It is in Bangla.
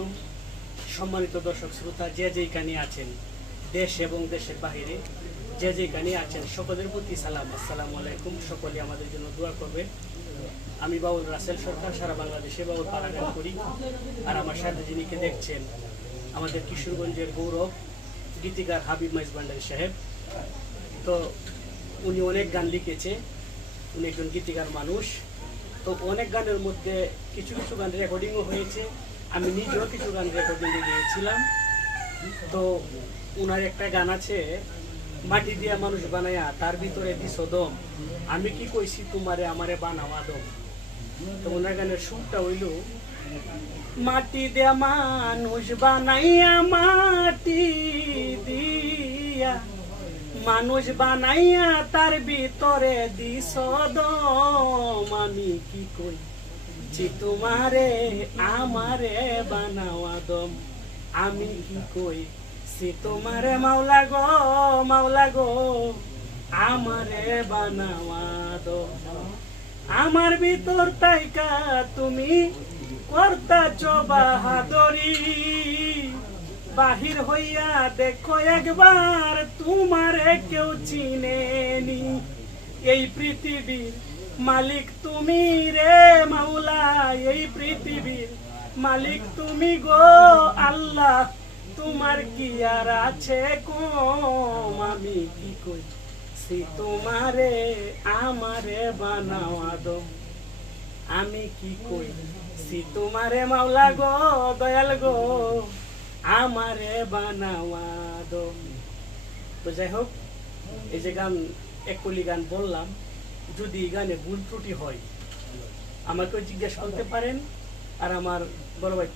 আলাইকুম সম্মানিত দর্শক শ্রোতা, যে যেখানে আছেন দেশ এবং দেশের বাহিরে, যে যেখানে আছেন সকলের প্রতি সালাম, আসসালামু আলাইকুম। সকলে আমাদের জন্য দোয়া করবেন। আমি বাউল রাসেল সরকার, সারা বাংলাদেশে বাউল পারাগান করি। আর আমার সাথে যিনিকে দেখছেন আমাদের কিশোরগঞ্জের গৌরব গীতিকার হাবিব মাইজ ভান্ডারী সাহেব। তো উনি অনেক গান লিখেছে, উনি একজন গীতিকার মানুষ। তো অনেক গানের মধ্যে কিছু কিছু গান রেকর্ডিংও হয়েছে, আমি নিজেও কিছু গান রেকর্ডিং দিয়েছিলাম। তো ওনার একটা গান আছে, মাটি দিয়া মানুষ বানায়া তার ভিতরে দিছ দম, আমি কি কইছি তোমারে আমারে বানাওয়া দম। তো ওনার গানের সুরটা হইল, মাটি দিয়া মানুষ বানাইয়া মাটি দিয়া মানুষ বানাইয়া তার ভিতরে দিছ দম, আমি কি কইছি তোমারে আমারে বানাওয়া দম, আমি কি কইছি তোমারে মাওলা গো আমারে বানাওয়া দম। আমার ভিতর তাইকা তুমি করতাছ বাহাদুরি, বাহির হইয়া দেখো একবার তোমারে কেউ চিনেনি। এই পৃথিবীর মালিক তুমি রে মাওলা, এই পৃথিবীর মালিক তুমি গো আল্লাহ, তোমার কি আর আছে কম, আমি কি কইছি তোমারে আমারে বানাওয়া দম, আমি কি কইছি তোমারে মাওলা গো দয়াল গো আমারে বানাওয়া দম। তো যাই হোক, এই যে গান একলি গান বললাম, যদি গানে ভুল ত্রুটি হয় আমাকে জিজ্ঞেস করতে পারেন। আর আমার বড় ভাই